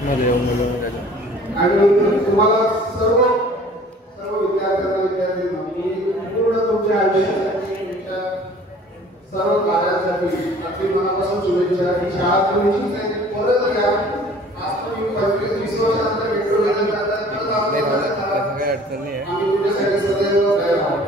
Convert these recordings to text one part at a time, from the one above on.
आणि तुम्हाला सर्व विद्यार्थ्यांना मी पूर्ण तुमच्या आयुष्यासाठी तुमच्या सर्व कार्यासाठी अगदी मनापासून शुभेच्छा. ही शाळा तुम्ही शिकायची परत या. आज तुम्ही 25-20 वर्षानंतर भेटलो गेल्यानंतर आम्ही तुमच्यासाठी सदैव तयार आहोत.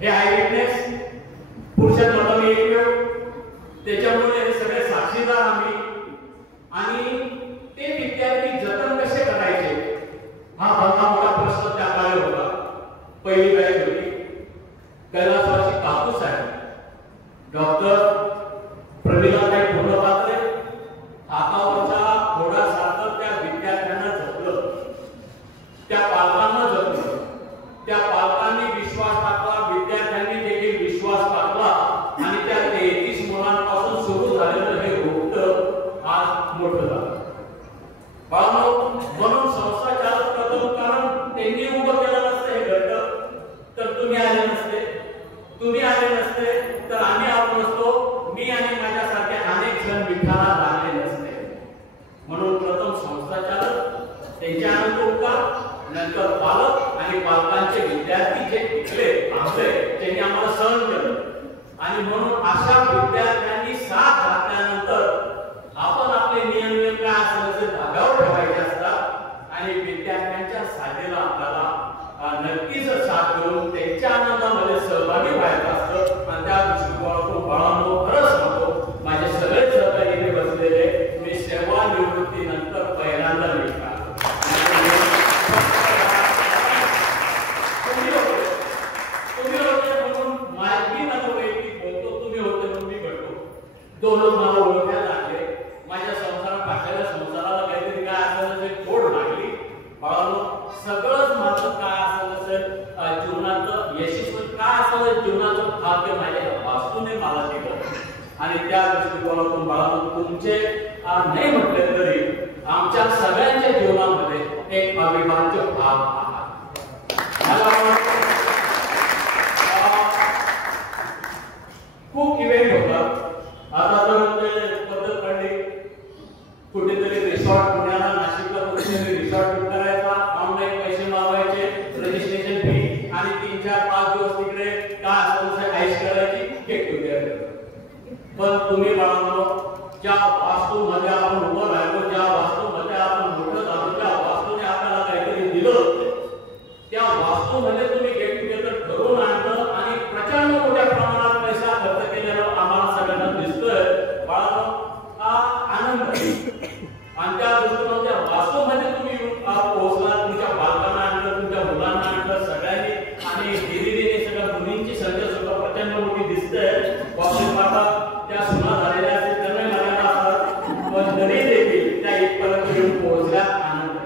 हे आय विटनेस पुरुषात मला एकमेव, त्याच्यामुळे हे सगळे साक्षीदार आम्ही. आणि ते विद्यार्थी जतन कसे करायचे हा भला मोठा प्रश्न त्या काळी होता. पहिली बॅच होती, कैलासवासी काकू साहेब, डॉक्टर प्रमिलाताई पूर्णपात्रे, हातावरच्या घोड्यासारखं त्या विद्यार्थ्यांना जपलं, त्या पालकांना जपलं, त्या पालकांनी विश्वास टाकला, विद्यार्थ्यांनी देखील विश्वास टाकला आणि त्या 33 मुलांपासून सुरू झालेलं हे रोपट आज मोठं झालं. म्हणून संस्था चालत प्रथम कारण त्यांनी उभं केलं नसतं हे घडलं तर तुम्ही आले नसते, तुम्ही आले नसते तर आम्ही आलो नसतो, मी आणि माझ्यासारखे अनेक जण विठाला लागले नसते. म्हणून प्रथम संस्था चालक, त्यांच्यानंतर उपकार, नंतर पालक आणि पालकांचे विद्यार्थी जे टिकले थांबले त्यांनी आम्हाला सहन केलं. आणि म्हणून अशा विद्यार्थ्यांनी साथ घातल्यानंतर आपण आपले नियम काय असेल ते धाग्यावर ठेवायचे असतात आणि विद्यार्थ्यांच्या साथीला आपल्याला नक्कीच साथ देऊन त्यांच्या आनंदामध्ये सहभागी व्हायचं असतं. आणि त्या दृष्टिकोनातून बाळांनो खरं सांगतो, माझे सगळे सहकारी इथे बसलेले मी सेवानिवृत्तीनंतर पहिल्यांदा निघालो. तुम्ही होते म्हणून माझी माझं वैयक्तिक बोलतो, तुम्ही होते म्हणून मी घडतो. दोनच मला ओळखायला लागले. माझ्या संसारात टाकलेल्या संसाराला काहीतरी काय असेल ते तोड लागली. बाळांनो सगळंच माझं काय असेल जीवनाचं यशस्वी काय असेल जीवनाचं भाग्य माझ्या वास्तूने मला दिलं. आणि त्या दृष्टिकोनातून बाळांनो तुमचे नाही म्हटले तरी आमच्या सगळ्यांच्या जीवनामध्ये एक अविभाज्य भाग आहात. खूप इव्हेंट होतात. आता तर पद्धत पडली, कुठेतरी रिसॉर्ट पुण्याला नाशिकला कुठेतरी रिसॉर्ट बुक करायचा, ऑनलाईन पैसे मागवायचे, रजिस्ट्रेशन फी आणि 3-4-5 दिवस तिकडे काय असं आईस करायची, गेट टुगेदर. पण तुम्ही बाळांनो ज्या वास्तूमध्ये आपण उभं राहिलो, ज्या वास्तूमध्ये आपण मोठं झालो, ज्या वास्तूने आपल्याला काहीतरी दिलं, त्या वास्तूमध्ये तुम्ही गेट टुगेदर करून आणलं आणि प्रचंड मोठ्या प्रमाणात पैसा खर्च केलेला आम्हाला सगळ्यांना दिसतोय. बाळांनो हा आनंद आणि त्या दृष्टीने वास्तवमध्ये तुम्ही पोहोचला, तुमच्या बालकांना आणलं, तुमच्या मुलांना आणलं सगळ्यांनी. आणि धीरे सगळ्या मुलींची संख्या सुद्धा प्रचंड मोठी दिसते. वास्तविक आता त्या सुना झालेल्या असतील त्यांना मर्यादा असतात, पण तरी देखील त्या इथपर्यंत येऊन पोहोचल्या आनंद.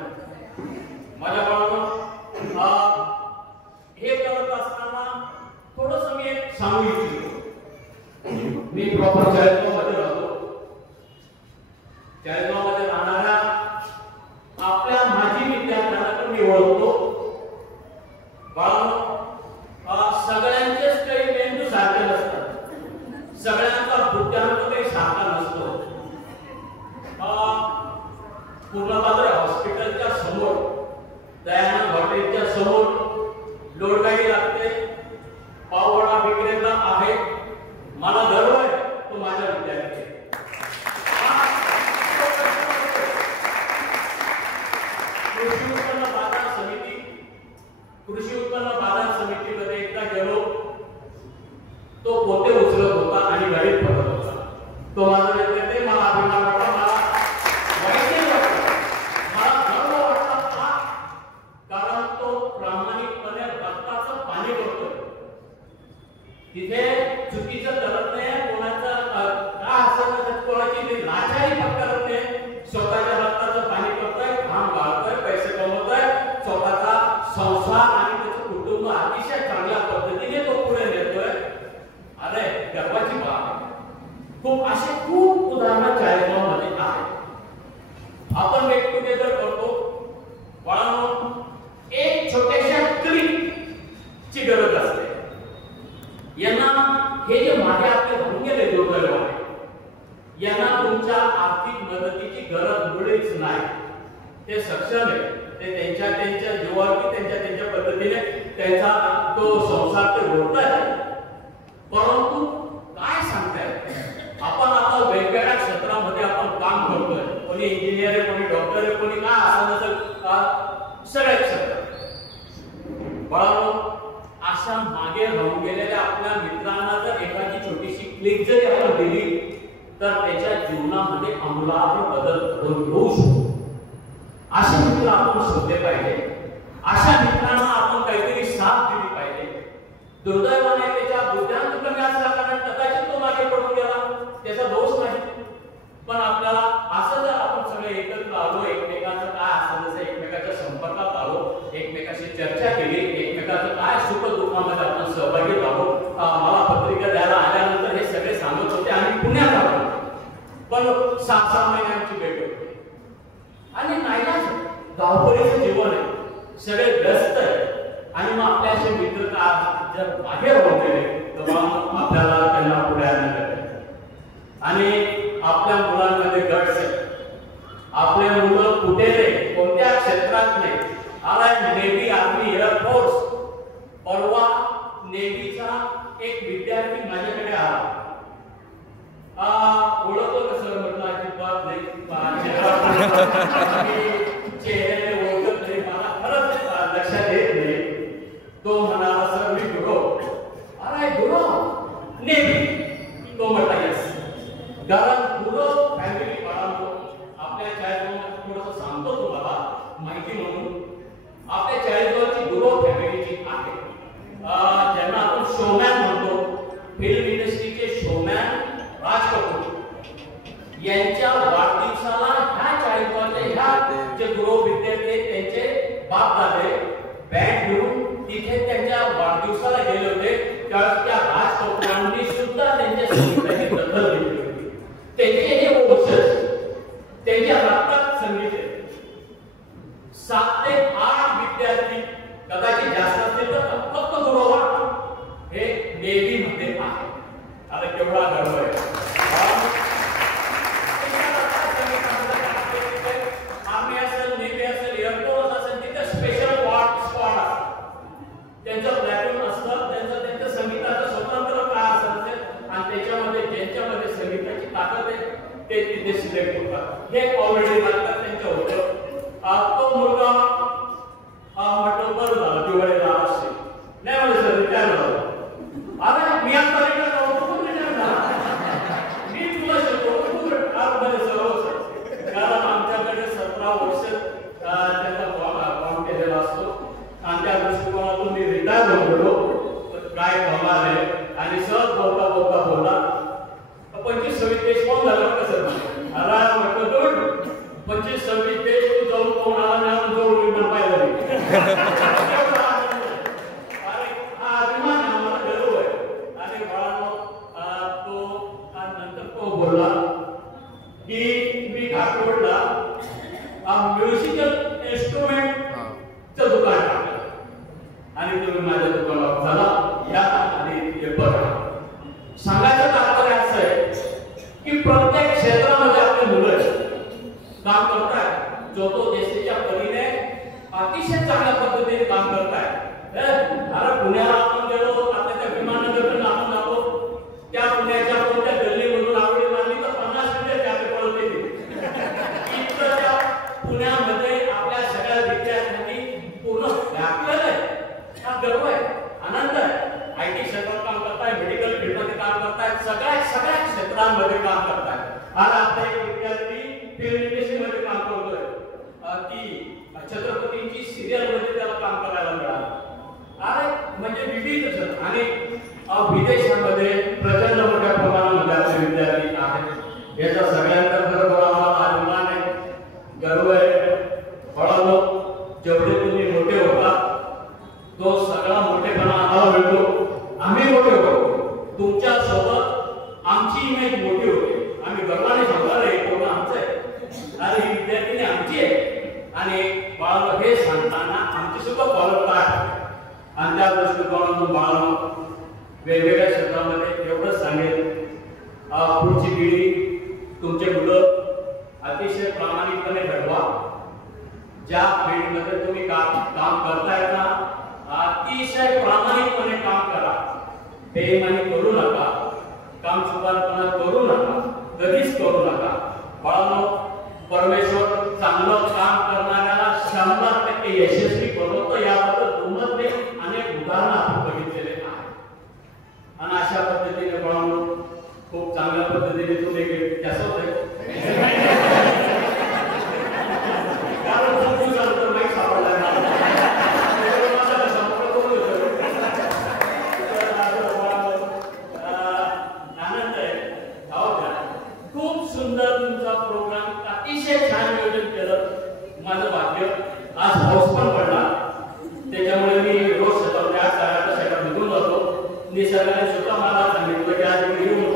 माझ्या बाळांनो हे करत असताना थोडंसं मी एक सांगू इच्छितो. मी प्रॉपर चाळीसगावमध्ये राहतो. चाळीसगावमध्ये राहणाऱ्या आपल्या माजी विद्यार्थ्यांना पण मी ओळखतो. सगळ्यांचेच काही मेंदू सारखे नसतात, सगळ्यांचा बुद्ध्यांक काही सारखा नसतो. पूर्णपात्र हॉस्पिटलच्या समोर, दयानंद हॉटेलच्या समोर लोडगाडी लागते, पाववडा विक्रेता आहे, मला गर्व आहे तो माझा विद्यार्थी. कृषी उत्पन्न बाजार समितीमध्ये एकदा गेलो, तो पोते उचलत होता आणि गाडीत पडत होता. तो माझा विद्यार्थी, मला अभिमान वाटला, मला वाईट वाटलं, मला गर्व वाटला, कारण तो प्रामाणिकपणे रक्ताचं पाणी करतोय. तिथे चुकीचं करत नाही, कोणाचं काय असेल कोणाची लाचारी पत्करत नाही, स्वतःच्या रक्ताचं पाणी करतोय, काम गाळतोय, पैसे कमवतोय, स्वतःचा संसार आणि त्याचं कुटुंब अतिशय चांगल्या पद्धतीने तो पुढे नेतोय. अरे गर्वाची बाब आहे. खूप उदाहरणं चाळीसगावमध्ये आहेत. आपण गेट टुगेदर करतो. बाळांनो एक छोट्याशा क्लिकची गरज असते. यांना हे जे मागे आपले होऊन गेले दुर्दैव आहे, यांना तुमच्या आर्थिक मदतीची गरज मुळीच नाही. ते सक्षम आहे, ते त्यांच्या जीवावरती त्यांच्या पद्धतीने त्यांचा तो संसार ते घडतात. परंतु काय सांगताय, आपण आता वेगवेगळ्या क्षेत्रामध्ये आपण काम करतोय. कोणी इंजिनियर आहे, कोणी डॉक्टर आहे, कोणी काय असं सगळ्या क्षेत्रात. बाळांनो अशा मागे राहून गेल्या क्लिक जरी आपण दिली तर त्याच्या जीवनामध्ये आमूलाग्र बदल होऊ शकतो. असे मित्र आपण शोधले पाहिजे. अशा मित्रांना आपण काहीतरी साथ दिली पाहिजे. दुर्दैवाने त्याच्या बुद्ध्यांक कमी असल्या कारण कदाचित तो मागे पडून गेला, त्याचा दोष नाही. पण आपल्याला असं जर आपण सगळे एकत्र आलो, एकमेकांचं काय असं जसं एकमेकाच्या संपर्कात आलो, एकमेकाशी चर्चा केली, एकमेकाचं काय सुख दुःखामध्ये आपण सहभागी झालो. मला पत्रिका द्यायला आल्यानंतर हे सगळे सांगत होते आणि पुण्यात आलो, पण 6-6 महिन्यांची भेट होती आणि नाईलाज धावपळीचं जीवन आहे, सगळे व्यस्त आहे. आणि मग आपल्या असे मित्र जर बाहेर होते तर आपल्याला त्यांना पुढे आणण्यात आणि आपल्या मुलांमध्ये गट्स आहे. आपले मुलं कुठे नाही, कोणत्या क्षेत्रात नाही. आला नेव्ही, आर्मी, एअरफोर्स. परवा नेव्हीचा एक विद्यार्थी माझ्याकडे आला. ओळखतो कसं म्हटलं अजिबात नाही, चेहऱ्याने ओळखत नाही, मला खरंच लक्षात येत नाही. तो म्हणाला सर मी गुरव. अरे गुरव नेव्ही. तो म्हटला यस. कारण गुरव फॅमिली बाळांनो, आपल्या चाळीसगावमध्ये थोडंसं सांगतो तुम्हाला माहिती म्हणून. आपल्या चाळीसगावची गुरव फॅमिलीची आहे, ज्यांना आपण शोमॅन म्हणतो, फिल्म इंडस्ट्रीचे शोमॅन राज कपूर यांच्या वाढदिवसाला ह्या चाळीसगावच्या ह्या जे गुरव विद्यार्थी त्यांचे बाप दादे बँड घेऊन तिथे त्यांच्या वाढदिवसाला गेले होते. त्यावेळेस त्या राज कपूरांनी सुद्धा त्यांच्या संगीताची दखल घेतली होती. त्यांचे हे वंशज, त्यांच्या रक्तात संगीत आहे. 7 ते 8 विद्यार्थी कदाचित जास्त असतील तर फक्त गुरुवा हे नेव्ही मध्ये आहे. आता केवढा गर्व आहे. आर्मी असेल, नेव्ही असेल, एअरफोर्स असेल, तिथे स्पेशल स्क्वॉड असतात. त्यांचं प्लॅटून असतं, त्यांचं संगीताचं स्वतंत्र काय असेल आणि त्याच्यामध्ये ज्यांच्यामध्ये संगीताची ताकद आहे ते तिथे सिलेक्ट होतात. हे ऑलरेडी लागतात त्यांच्या होतं. तो मुलगा म्हटलं बरं झालं दिवाळीला असेल नाही म्हणजे सर रिटायर झालं. अरे मी आता रिटायर झालो, तू रिटायर झाला, मी तुला शिकवतो, तू मध्ये सर्व. कारण आमच्याकडे 17 वर्ष त्याचा काम केलेला असतो आणि त्या दृष्टिकोनातून मी रिटायर झालो. काय कमाल आहे. आणि सहज बोलता बोलता बोलला 25-26 पेज कोण झालं कसं. अरे म्हटलं दोन 25-26 पेज तू जाऊन कोण आला नाही जवळ विमान पाहिलं नाही. अरे हा अभिमान आहे, आम्हाला गर्व आहे. आणि बाळांनो तो नंतर तो बोलला की मी घाटकोटला म्युझिकल इन्स्ट्रुमेंटचं दुकान टाकलं आणि तुम्ही माझ्या दुकानावर चला या आणि हे बघा. सांगायचं तात्पर्य असं आहे की प्रत्येक क्षेत्रामध्ये आपले मुलं काम करतात, जो तो देशाच्या परीने अतिशय चांगल्या पद्धतीने काम करतात. अरे पुण्याला आपण गेलो, आपल्या त्या विमाननगरकडून आपण जातो, त्या पुण्याच्या कोणत्या गल्लीमधून आवडी मारली तर 50 मिनिटं त्याकडे पळत येते. इतकं त्या पुण्यामध्ये आपल्या सगळ्या विद्यार्थ्यांनी पूर्ण व्यापलेलं आहे. हा गर्व आहे, आनंद आहे. IT क्षेत्रात काम करताय, मेडिकल फील्डमध्ये काम करताय, सगळ्या क्षेत्रांमध्ये काम करताय. आज आपला एक विद्यार्थी फिल्म इंडस्ट्रीमध्ये काम करतोय की छत्रपतींची सिरियल मध्ये त्याला काम करायला मिळालं. अरे म्हणजे विविध आणि विदेशामध्ये प्रचंड मोठ्या प्रमाणामध्ये आपले विद्यार्थी आहेत. याचा सगळ्यांचा खरं आम्हाला अभिमान आहे, गर्व आहे. बाळांनो जेवढे तुम्ही मोठे होता तो सगळा मोठेपणा आम्हाला मिळतो. आम्ही मोठे होतो, तुमच्या सोबत आमची इमेज मोठी होते. आम्ही गर्वाने सांगणार आहे कोण आमचं आहे, अरे ही विद्यार्थी आमची आहे. आणि बाळांनो हे सांगताना आमची सुद्धा क्वालिटी आहे. आणि त्या दृष्टिकोनातून बाळांनो वेगवेगळ्या क्षेत्रामध्ये एवढंच सांगेल, पुढची पिढी तुमचे मुलं अतिशय प्रामाणिकपणे घडवा. ज्या फील्डमध्ये तुम्ही काम करताय ना अतिशय प्रामाणिकपणे काम करा. बेईमानी करू नका, काम चुकारपणा करू नका, कधीच करू नका. बाळांनो परमेश्वर चांगलं काम करणाऱ्याला 100% यशस्वी बनवतो. याबद्दल दुमत अनेक उदाहरणं आपण बघितलेले आहेत. आणि अशा पद्धतीने बाळांनो पद्धतीने तुम्ही कसं होतंय कारण खूप दिवसानंतर माहीत सापडला आनंद आहे. खूप सुंदर तुमचा प्रोग्राम अतिशय छान नियोजन केलं. माझं भाग्य आज पाऊस पण पडला त्याच्यामुळे मी रोज शेतात त्या सगळ्याचा शेतात निघून जातो. निसर्गाने सुद्धा मला सांगितलं की आज मी येऊन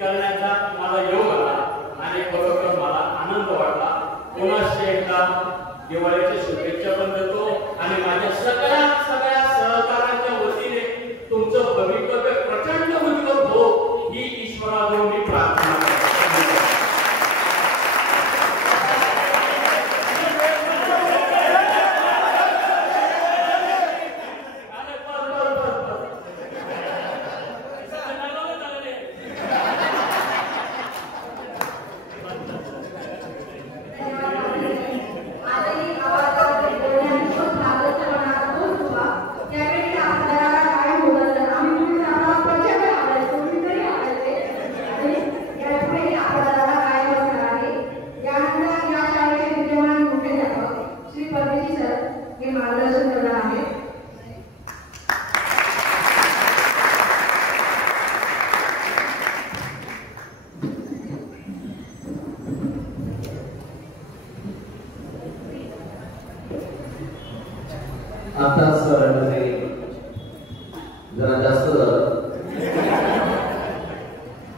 करण्याचा मला योग आला आणि खरोखर मला आनंद वाटला. पुन्हा एकदा दिवाळीच्या शुभेच्छा पण देतो आणि माझ्या सगळ्या सहकार्यांच्या वतीने तुमचं भवितव्य प्रचंड उज्ज्वल हो ही ईश्वराजवळ मी प्रार्थना करतो. आता सर जरा जास्त झालं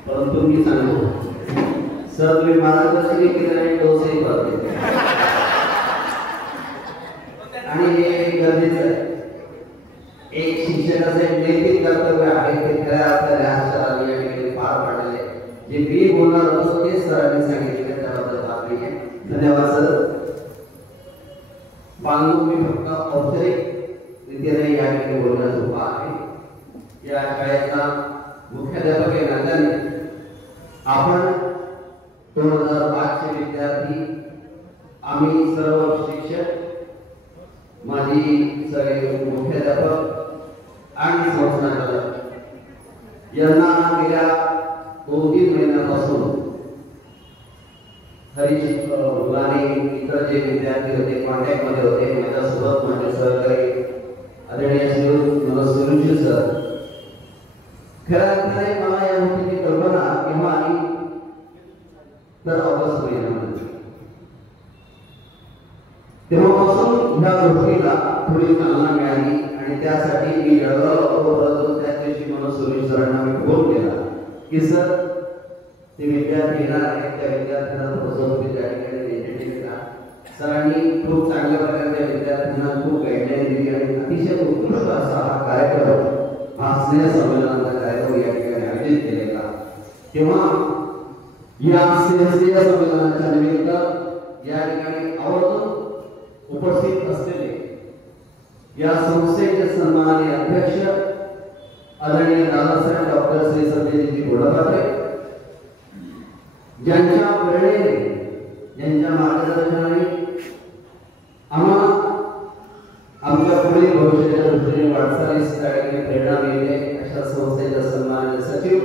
परंतु मी सांगतो सर तुम्ही मार्गदर्शन केलं आणि डोसही करते आणि हे गरजेचं आहे. एक शिक्षकाचं एक नैतिक कर्तव्य आहे ते खऱ्या अर्थाने आज सरांनी या ठिकाणी पार पाडलेले. जे मी बोलणार होतो ते सरांनी सांगितले त्याबद्दल आपले धन्यवाद सर. बांधून मी फक्त औपचारिक रीतीने या ठिकाणी बोलण्यास उभा आहे. या शाळेचा मुख्याध्यापक या नात्याने आपण 2005 चे विद्यार्थी आम्ही सर्व शिक्षक माझी सगळे मुख्याध्यापक आणि संस्थाचालक यांना गेल्या 2-3 महिन्यापासून हरीश मुलाने इतर जे विद्यार्थी होते कॉन्टॅक्ट मध्ये होते माझ्यासोबत माझे सहकारी आदरणीय सुरुची सर. खऱ्या अर्थाने मला या गोष्टीची कल्पना केव्हा आली तर ऑगस्ट महिन्यामध्ये. तेव्हापासून ह्या गोष्टीला थोडी चालना मिळाली आणि त्यासाठी मी जळगावला होतो. परंतु त्याच दिवशी मला सुरेश सरांना मी फोन केला की सर ते विद्यार्थी येणार आहेत त्या विद्यार्थ्यांना प्रोत्साहन त्या ठिकाणी सरांनी खूप चांगल्या प्रकारे त्या विद्यार्थ्यांना खूप गाईडलाईन दिली आणि अतिशय उत्कृष्ट असा हा कार्यक्रम हा स्नेह संमेलनाचा कार्यक्रम या ठिकाणी आयोजित केलेला. तेव्हा या स्नेह संमेलनाच्या निमित्त या ठिकाणी आवर्जून उपस्थित असलेले या संस्थेचे सन्माननीय अध्यक्ष आदरणीय दादासाहेब डॉक्टर श्री संजयजी गोडपात्रे ज्यांच्या प्रेरणेने ज्यांच्या मार्गदर्शनाने आम्हाला आमच्या पुढील भविष्याच्या दृष्टीने वाटचालीस त्याकडे प्रेरणा मिळते अशा संस्थेच्या सन्माननीय सचिव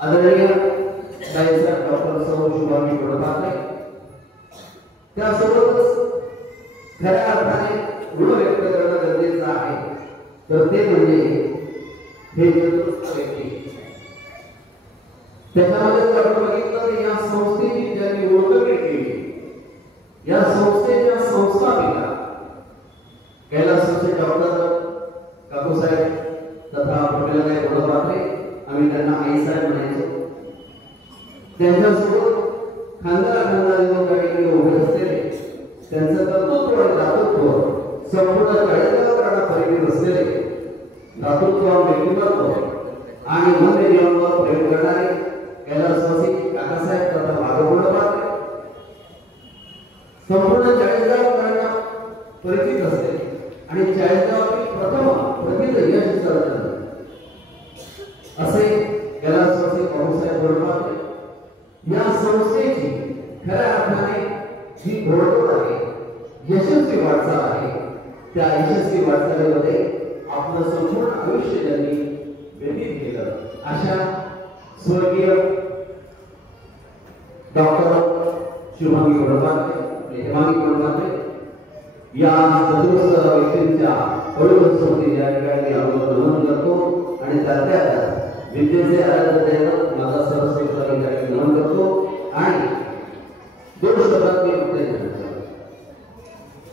आदरणीय साहेब डॉक्टर सौ शुभांगी गोडपात्रे. त्यासोबतच खऱ्या अर्थाने ऋण व्यक्त करणं गरजेचं आहे तर ते म्हणजे हे चतुर्थ व्यक्ती. त्याच्यामध्ये आपण बघितलं की या संस्थेची ज्यांनी ओळखणी केली या संस्थेच्या संस्थापिका कैलासचे डॉक्टर काकूसाहेब तथा पटेलबाई गोडपात्रे आम्ही त्यांना आईसाहेब म्हणायचो. त्यांच्यासोबत खानदार जेव्हा काही उभे असलेले त्यांचं कर्तृत्व आणि दातृत्व संपूर्ण चाळीसगावकरांना परिचित असलेले दातृत्व व्यक्तिमत्व आणि मन जीवनावर प्रेम करणारे कैलासवासी काकासाहेब तथा माधव गोडपात्रे संपूर्ण चाळीसगावकरांना परिचित असते आणि चाळीसगावातील प्रथम प्रथित यश सर्जन असे कैलासवासी काकासाहेब गोडपात्रे या संस्थेची खऱ्या अर्थाने जी घोडदौड आहे यशस्वी वाटचाल आहे. त्या यशस्वी वाटचालीमध्ये आपलं संपूर्ण आयुष्य त्यांनी व्यतीत केलं अशा स्वर्गीय डॉक्टर शुभांगी गोडबांके हेमांगी गोडबांके या चतुर्थ व्यक्तींच्या पवित्र स्मृती या ठिकाणी आपण नमन करतो आणि त्यातल्या विद्येचे आराध्य दैवत माता सरस्वतीला या ठिकाणी नमन करतो आणि दोन शब्दात मी म्हटले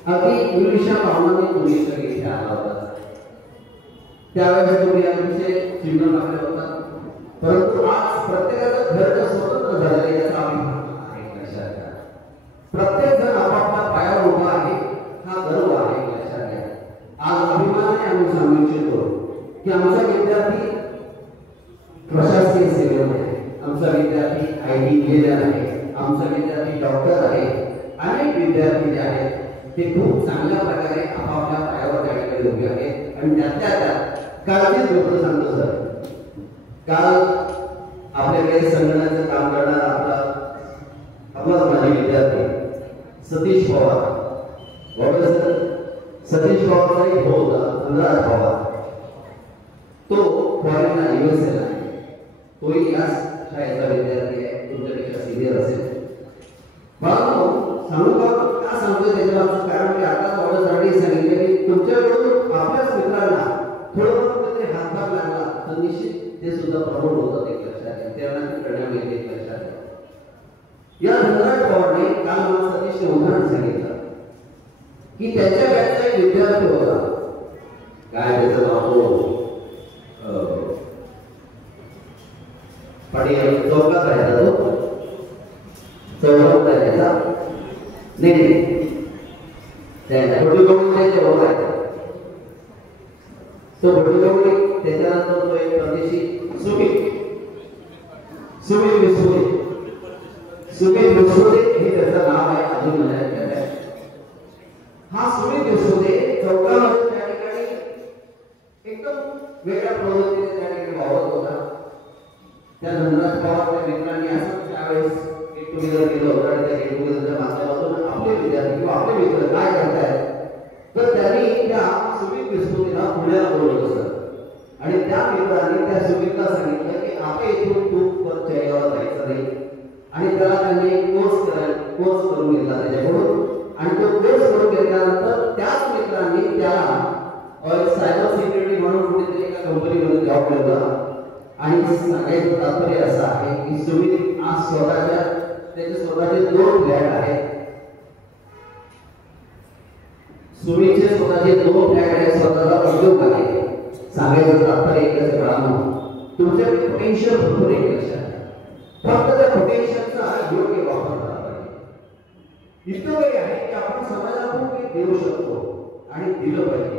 अगदी इंग्लिशच्या पाहुणाने तुम्ही सगळे इथे आला होता त्यावेळेस तुम्ही अतिशय चिन्ह टाकले होता परंतु आज प्रत्येकाचं घर स्वतंत्र झालेलं याचा अभिमान आहे लक्षात घ्या प्रत्येक जण आपापल्या पायावर उभा आहे हा गर्व आहे लक्षात घ्या आज अभिमानाने आम्ही सांगू इच्छितो की आमचा विद्यार्थी प्रशासकीय सेवेमध्ये आहे आमचा विद्यार्थी IT इंजिनियर आहे आमचा विद्यार्थी डॉक्टर आहे अनेक विद्यार्थी जे आहेत ते खूप चांगल्या प्रकारे आपापल्या पायावर त्या ठिकाणी उभे आहेत आणि त्यातल्या त्यात कालची गोष्ट सांगतो सर काल आपल्याकडे संगणकाचं काम करणारा आपला माझे विद्यार्थी सतीश पवार सतीश पवारचा एक भाऊ होता धनराज पवार तो फॉरेनला USA ला तोही याच शाळेचा विद्यार्थी आहे तुमच्यापेक्षा सिनियर असेल सांगू का सांगतो त्याच्यावरचं कारण की आता थोडं सांगितलं की तुमच्याकडून आपल्याच मित्रांना थोडं कुठेतरी हातभार लागला तर निश्चित ते सुद्धा प्रमोट होतात एक लक्षात घ्या त्यांना करण्यात येते एक लक्षात घ्या या धनराज पवारने काल मला सतीशने उदाहरण सांगितलं की त्याच्या बॅचचा एक विद्यार्थी होता काय त्याचं नाव पाडी चौकात राहायचा तो चौकात राहायचा नाही त्या भटूगवळी त्याच्या भाऊ आहे तो भटूगवळी त्याच्यानंतर तो एक परदेशी सुमित विसोदे हे त्याचं नाव आहे अजून मला लक्षात आहे हा सुमित विसोदे चौकामध्ये त्या ठिकाणी एकदम वेगळ्या प्रवृत्तीने त्या ठिकाणी वावरत होता त्या धनराज पवारच्या मित्रांनी असं त्यावेळेस गेट टुगेदर केलं होतं आणि त्या गेट टुगेदरच्या माध्यमातून आपले विद्यार्थी किंवा आपले मित्र काय करतायत तर त्यांनी त्या सुमित विसोदेला पुण्याला बोलवलं सर आणि त्या मित्रांनी त्या सुमितला सांगितलं की आपण इथून तू परत जयगावात जायचं नाही आणि त्याला त्यांनी कोर्स करून घेतला त्याच्याकडून आणि तो कोर्स करून घेतल्यानंतर त्याच मित्रांनी त्याला सायबर सिक्युरिटी म्हणून कुठेतरी एका कंपनीमध्ये जॉब मिळवला आणि सांगायचं तात्पर्य असं आहे की सुमित आज त्याचे स्वतःचे 2 फ्लॅट आहेत सुमितचे स्वतःचे 2 फ्लॅट आहेत स्वतःचा उद्योग आहे सांगायचं तात्पर्य एकच कळावं तुमच्याकडे पोटेन्शियल भरपूर एक लक्षात फक्त त्या पोटेन्शियलचा योग्य वापर करावा पाहिजे इतकं काही आहे की आपण समाजाला खूप काही देऊ शकतो आणि दिलं पाहिजे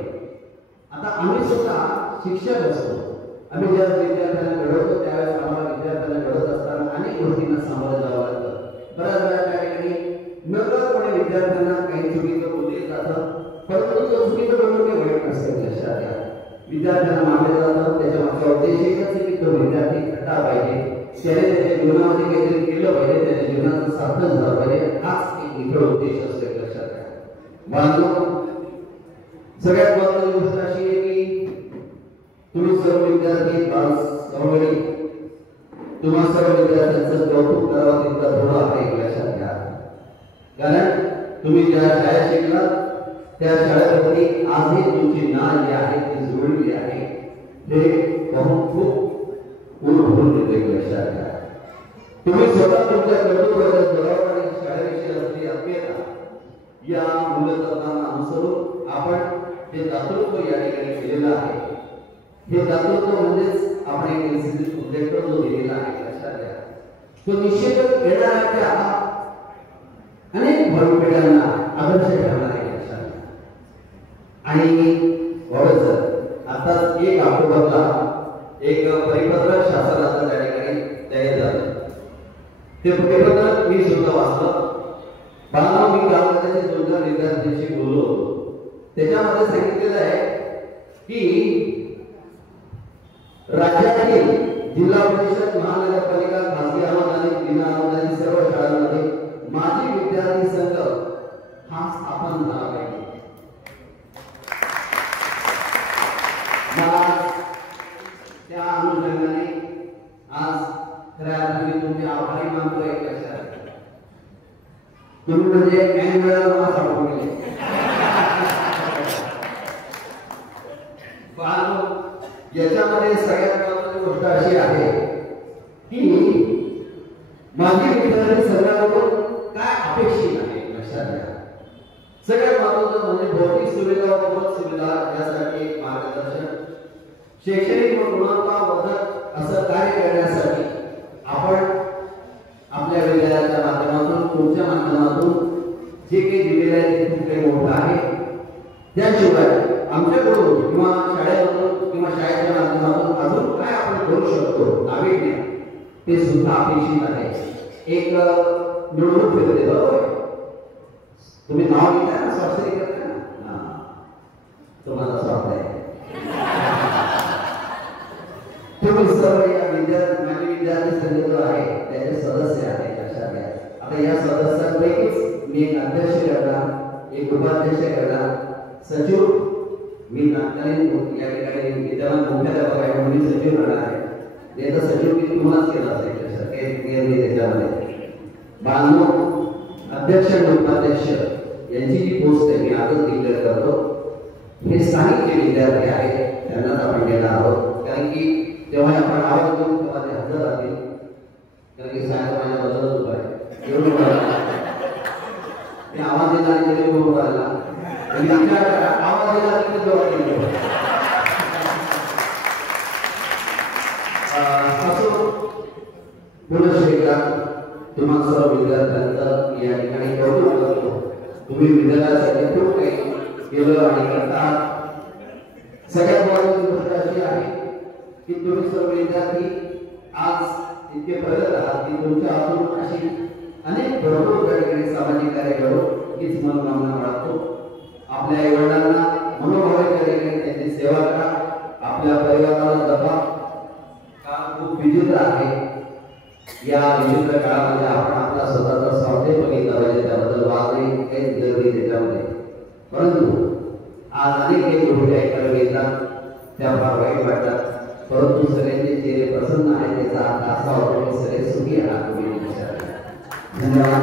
आता आम्ही सुद्धा शिक्षक असतो आम्ही ज्या विद्यार्थ्यांना घडवतो त्यावेळेस आम्हाला विद्यार्थ्यांना घडवत असताना अनेक गोष्टींना सामोरं जावं लागतं बऱ्याच वेळा त्या ठिकाणी नकळतपणे विद्यार्थ्यांना काही चुकीचं बोलले जातं परंतु तो चुकीचं बोलणं काही वाईट नसते लक्षात घ्या विद्यार्थ्यांना मानलं जातं त्याच्या मागचा उद्देश एकच आहे की तो विद्यार्थी घडला पाहिजे त्याने त्याच्या जीवनामध्ये काहीतरी केलं पाहिजे त्याच्या जीवनाचं सार्थक झालं पाहिजे हाच एक निखळ उद्देश असतो एक लक्षात घ्या बांधव सगळ्यात महत्त्वाची गोष्ट अशी आहे की तुम्ही सर्व विद्यार्थी समवेळी तुम्हा सर्व विद्यार्थ्यांचं कौतुक करावं तितका थोडं आहे लक्षात घ्या कारण तुम्ही ज्या शाळेत शिकलात त्या शाळेवरती आजही तुमची नाळ जी आहे ती जोडलेली आहे हे पाहून खूप ऊर भरून येतो एक लक्षात घ्या तुम्ही स्वतः तुमच्या कर्तृत्वाच्या जोरावर शाळेविषयी असलेली अपेक्षा या मूल्यतत्वांना अनुसरून आपण जे दातृत्व या ठिकाणी केलेलं आहे हे दातृत्व म्हणजेच आपण एक एनसीसी प्रोजेक्ट जो दिलेला आहे लक्षात घ्या तो निश्चितच येणाऱ्या अनेक भावी पिढ्यांना आदर्श ठरणार आहे लक्षात घ्या आणि सर आता 1 ऑक्टोबरला एक परिपत्रक शासनाचं त्या ठिकाणी तयार झालं ते परिपत्रक मी सुद्धा वाचलं बाळा मी काल त्याचे 2 विद्यार्थ्यांशी बोललो होतो त्याच्यामध्ये सांगितलेलं आहे की राज्यातील जिल्हा परिषद महानगरपालिका खासगी अनुदानित विनाअनुदानित सर्व शाळांमध्ये माजी विद्यार्थी संघ हा स्थापन झाला पाहिजे मला त्या अनुषंगाने आज खऱ्या अर्थाने तुमचे आभारी मानतोय. लक्षात तुम्ही म्हणजे ऐन वेळेला मला सांगून गेले. याच्यामध्ये सगळ्यात महत्त्वाची गोष्ट अशी आहे की माझी विद्यार्थी सगळ्यांकडून काय अपेक्षित आहे लक्षात घ्या. सगळ्यात महत्त्वाचं म्हणजे भौतिक सुविधा व मूलभूत सुविधा यासाठी एक मार्गदर्शन, शैक्षणिक व गुणवत्तावर्धक असं कार्य करण्यासाठी आपण आपल्या विद्यालयाच्या माध्यमातून तुमच्या माध्यमातून जे काही दिलेलं आहे ते खूप काही मोठं आहे. त्याशिवाय आमच्याकडून किंवा शाळेमधून किंवा शाळेच्या माध्यमातून अजून काय आपण करू शकतो नाविन्य ते सुद्धा अपेक्षित आहे. एक निवडणूक फिरते बरोबर, तुम्ही नाव लिहिता ना, स्वाक्षरी करता ना, तुम्हाला स्वागत आहे. तुम्ही सर्व या विद्यार्थी संघ जो आहे त्याचे सदस्य आहेत लक्षात घ्या. आता या सदस्यांपैकीच मी एक अध्यक्ष करणार, एक उपाध्यक्ष करणार, सचिव मी तत्कालीन या ठिकाणी विद्यमान मुख्याध्यापक आहे म्हणून मी सचिव करणार आहे. याचा सचिव मी तुम्हालाच केला असेल लक्षात त्याच्यामध्ये 92 अध्यक्ष आणि उपाध्यक्ष यांची जी पोस्ट आहे मी आजच डिक्लेअर करतो. हे स्थानिक जे विद्यार्थी आहेत त्यांनाच आपण देणार आहोत, कारण की जेव्हा आपण आवाज देऊ तेव्हा ते हजर राहतील. कारण की साहेब माझ्या बदलच उभा आहे एवढं मी आवाज देणार आणि तरी उभं राहिला आवाज देणार तिथे जवळ तुम्हाला सर्व विद्यार्थ्यांचं या ठिकाणी कौतुक करतो. तुम्ही विद्यालयासाठी खूप काही केलं आणि करतात. सगळ्यात महत्त्वाची गोष्ट अशी आहे की तुम्ही सर्व विद्यार्थी आज इतके प्रगत आहात की तुमच्या हातून अशी अनेक भरपूर ठिकाणी सामाजिक कार्य करू हीच मनोकामना बाळगतो. आपल्या आईवडिलांना मनोभावाच्या ठिकाणी त्यांची सेवा करा. आपल्या परिवाराला जपा. काम खूप विचित्र आहे. या विचित्र काळामध्ये आपण आपला स्वतःचा स्वार्थ बघितला पाहिजे, त्याबद्दल वाद नाही काहीच जरुरी त्याच्यामध्ये. परंतु आज अनेक काही गोष्टी ऐकायला मिळतात त्या फार वाईट वाटतात. परंतु सगळ्यांचे चेहरे प्रसन्न आहेत त्याचा अर्थ असा होतो की सगळे सुखी आहात तुम्ही. धन्यवाद.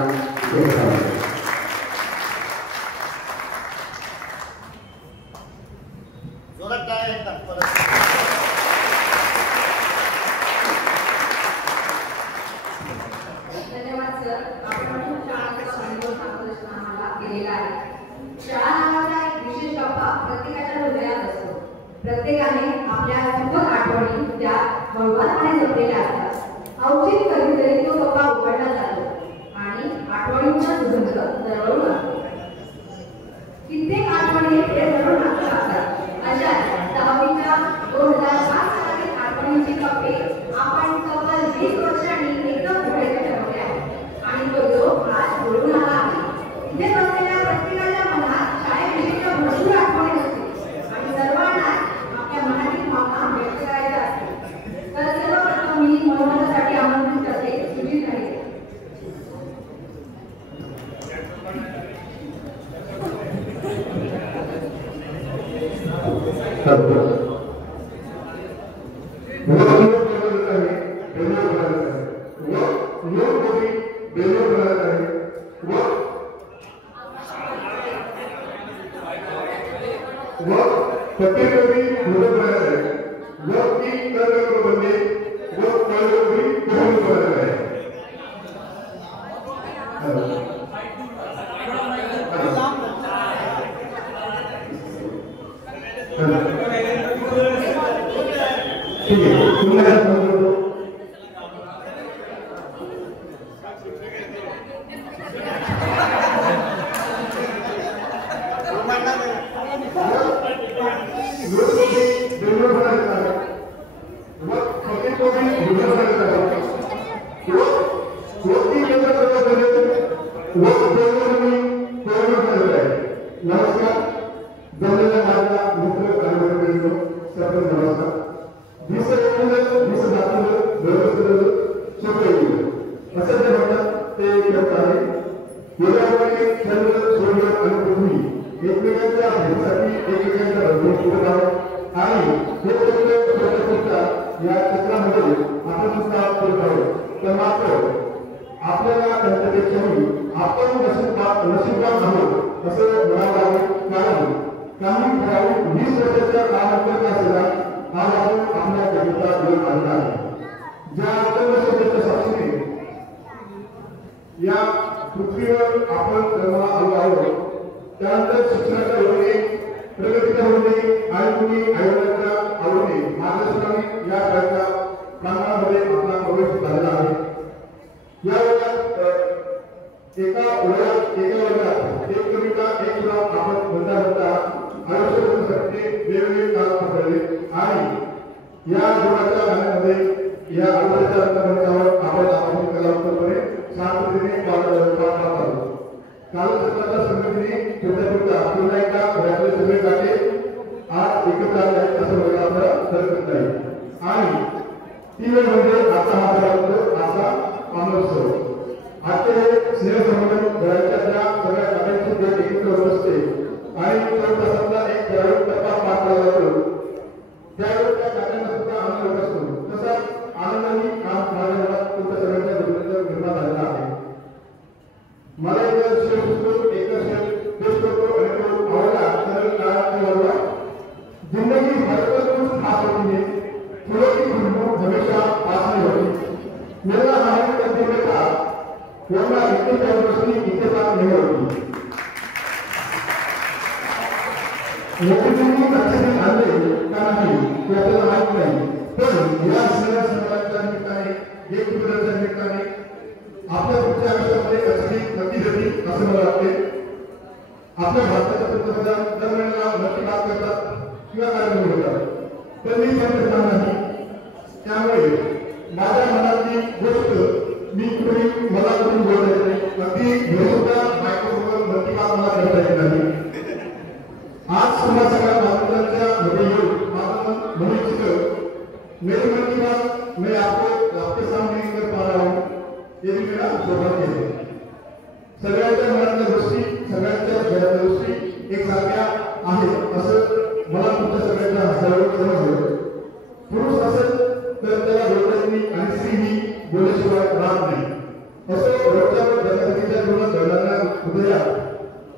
प्रत्येकाने आपल्या सुखद आठवणी त्या बळवाने जपलेल्या असतात. अवचित कधीतरी तो कपा उघडला जातो आणि आठवणींचा सुगंध दरवळून लागतो. कित्येक आठवणी ते धरून असतात. अशा 10वीच्या 2005 साली आठवणींचे कप्पे आपण तब्बल 20 वर्षांनी एकदम उघडायचे ठरवले आहे आणि तो योग आज बोलून आला आहे. इथे बसलेल्या प्रत्येकाच्या मनात शाळेविषयीच्या भरपूर आठवणी असतील आणि सर्वांना आपल्या मनातील भावना व्यक्त करायच्या असतील. तर सर्वप्रथम मी मनोरंजनासाठी आमंत्रित करते सुजित घाडगे. आणि हे सगळे या क्षेत्रामध्ये आपण सुद्धा करत आहोत. तर मात्र आपल्याला त्यांच्यापेक्षाही आपण नशीबवान आहोत असं म्हणावं लागेल. कारण काही ठराविक 20 वर्षाच्या कालावधीत असलेला आज आपण आपल्या जगता वेळ आलेला आहे. ज्या शब्दाच्या साक्षीने या पृथ्वीवर आपण जन्माला आलो आहोत. त्यानंतर शिक्षणाच्या ओढीने, प्रगतीच्या ओढीने आणि तुम्ही आयोगाच्या आवडीने मार्गदर्शनाने या शाळेच्या प्रांगणामध्ये आपला प्रवेश झालेला आहे. या वर्गात एका वर्गात एक कविता एक सुद्धा आपण म्हणता आयुष्यासाठी वेगवेगळे काळ पकडले आणि या जोडाच्या गाण्यामध्ये या आयुष्याच्या अंतर्गतावर आपण आपली कलावंतपणे शांततेने पाठ आहोत. कालचक्राच्या संगतीने फिरता पुन्हा एकदा घरातले सगळे गाणे आज एकत्र आले आहेत असं बघायला आपल्याला हरकत नाही. आणि ती वेळ म्हणजे आता हा असा अमरोत्सव. आजचे हे स्नेहसंमेलन घराच्या त्या सगळ्या गाड्यांची भेट एकत्र होत असते आणि प्रसंगाला एक ठराविक टप्पा पार केला जातो. त्यावेळी त्या गाड्यांना सुद्धा आनंद होत असतो. तसाच आनंदही आज माझ्या घरात तुमच्या सगळ्यांच्या जोडीचा निर्माण झालेला आहे. मला एक शेअर होतो, एक शेअर पेश करतो आणि तो आवडला तर काळात वाढवा. जिंदगी हरकत कुछ खास होती है, फूलों की खुशबू हमेशा पास में होती. मेरा हाथ करते हुए था वरना इतनी रोशनी इत्तेफाक नहीं होती. लोकांनी अच्छे दिन आले का नाही ते आपल्याला माहित नाही. पण या सणाच्या निमित्ताने एक कुदरतच्या निमित्ताने आपल्या पुढच्या आयुष्यामध्ये कधी नक्की घडली असं मला वाटते. आपल्या भारताच्या पंतप्रधान दर महिन्याला नक्की बात करतात किंवा कार्यक्रम होतात. तर मी पंतप्रधान नाही. त्यामुळे माझ्या मनातली गोष्ट मी कुठेही मला करून बोलता येत नाही. अगदी घेऊनसुद्धा मायक्रोफोनवर नक्की बात मला करता येत नाही. आज तुम्हा सगळ्या बातम्यांच्या मध्ये येऊन माझं मन इच्छित मेरी मन की बात मैं आपके सामने कर पा रहा हूँ. ये भी मेरा सौभाग्य है. सगळ्यांच्या मनातल्या गोष्टी सगळ्यांच्या शहरातल्या गोष्टी एकसारख्या आहेत असं मला तुमच्या सगळ्यांच्या हस्तावर समजलं. पुरुष असेल तर त्याला रोजनी आणि स्त्रीही बोलल्याशिवाय राहत नाही. असं रोजच्या जनतेच्या जीवनात घडणाऱ्या उदयात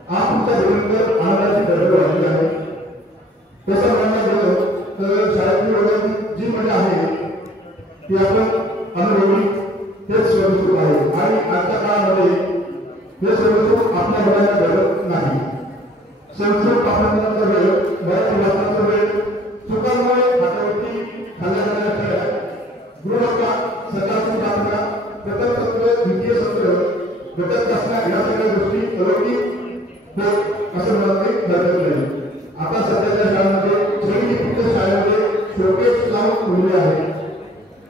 आज तुमच्या जीवनावर आनंदाची दरड वाढली आहे. तसं म्हणायला गेलं तर शाळेतील वर्गात जी मजा आहे ती आपण अनुभवली तेच स्वरूप आहे. आणि आजच्या काळामध्ये हे स्वरूप आपल्या मुलांना घडत नाही. स्वरूप आपल्याचा वेळ मराठी भाषांचा वेळ चुकांमुळे हातावरती खाल्ल्या जाणाऱ्या गृहका सकाळची प्रार्थना प्रथम सत्र द्वितीय सत्र घटक असणं या सगळ्या गोष्टी अलौकिक असं मला ते हरकत नाही. आता सध्याच्या शाळांमध्ये श्रेणी शाळेमध्ये शोकेस लावून उरले आहे.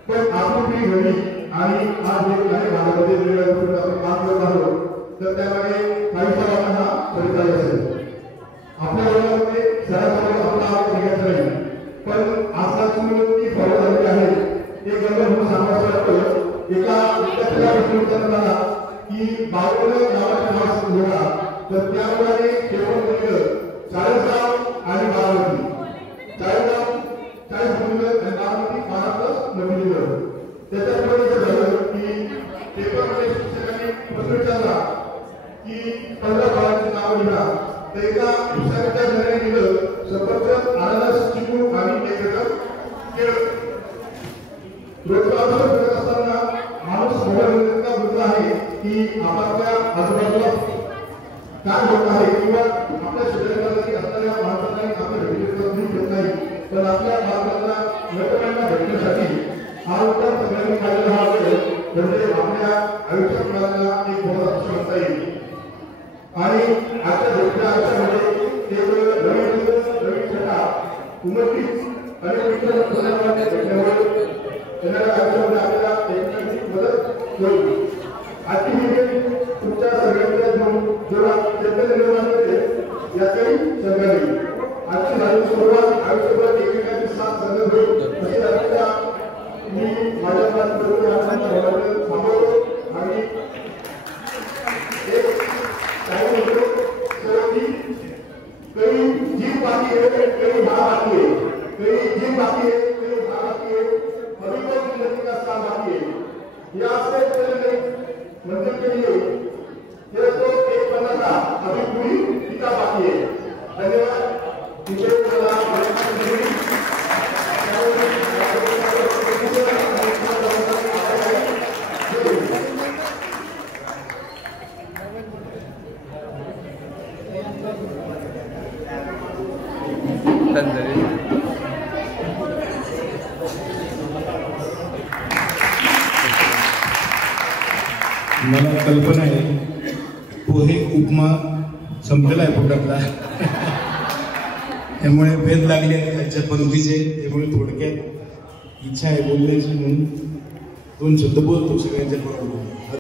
पण आपण ती घडी आणि आज जे काही भागामध्ये वेगवेगळ्या गोष्टी आपण काम करत आहोत तर त्यामध्ये काही सर्वांना हा परिचय असेल. आपल्या वर्गामध्ये सरासरी आपला आवाज निघायचा नाही. पण आजकालची मुलं ती फॉलो झालेली आहे. एक गंभीर म्हणून सांगायचं वाटतं. एका विद्यार्थ्याला प्रश्न विचारला की बावन्न गावाचे नाव लिहा तर त्या मुलाने केवळ लिहिलं चाळीसगाव आणि बारामती. चाळीसगाव 40 मुलं आणि बारामती 12 नवीन लिहिलं. त्याच्यामुळे असं झालं की पेपरमध्ये शिक्षकांनी प्रश्न विचारला की 15 गावांची नावं लिहा. तर एका शिक्षकाच्या निर्णय दिलं सफरचंद, अननस, चिकू आणि एक घटक केळ. रोजचा अभ्यास करत असताना माणूस मोबाईल इतका गुंतला आहे की आपापल्या आजूबाजूला काय होत आहे किंवा आपल्या शरीरामध्ये असणाऱ्या माणसांनाही आपण भेटू घेत नाही. पण आपल्या भारताला नटकांना भेटण्यासाठी हा उत्तर सगळ्यांनी पाहिलेला हा वेळ म्हणजे आपल्या आयुष्यात मिळालेला एक मोठा अक्षर म्हणता येईल. आणि आजच्या भेटच्या आयुष्यामध्ये एक रवी छटा उमरतीच अनेक मित्र भेटल्यामुळे येणाऱ्या आयुष्यामध्ये आपल्याला एकमेकांची मदत होईल. आजची ही तुमच्या सगळ्यांच्या जीवनात चैतन्य निर्माण करते याचाही शंका नाही. आजची झालेली सुरुवात आयुष्यभर एकमेकांची साथ संगत होईल अशी अपेक्षा मी माझ्या थांबवतो आणि एक काही म्हणतो की काही जीव बाकी आहे काही भाग बाकी आहे. बाकी है, पेड़ बाकी है, मरीजों की लड़की का काम बाकी है। यहाँ से चले मंदिर के लिए ये तो एक बना था, अभी पूरी टीका बाकी है। धन्यवाद। मला कल्पना आहे पोहे उपमा संपलेला आहे पोटातला त्यामुळे भेद लागली आहे त्यांच्या पंक्तीचे त्यामुळे थोडक्यात इच्छा आहे बोलण्याची म्हणून दोन शब्द बोलतो सगळ्यांच्या बरोबर.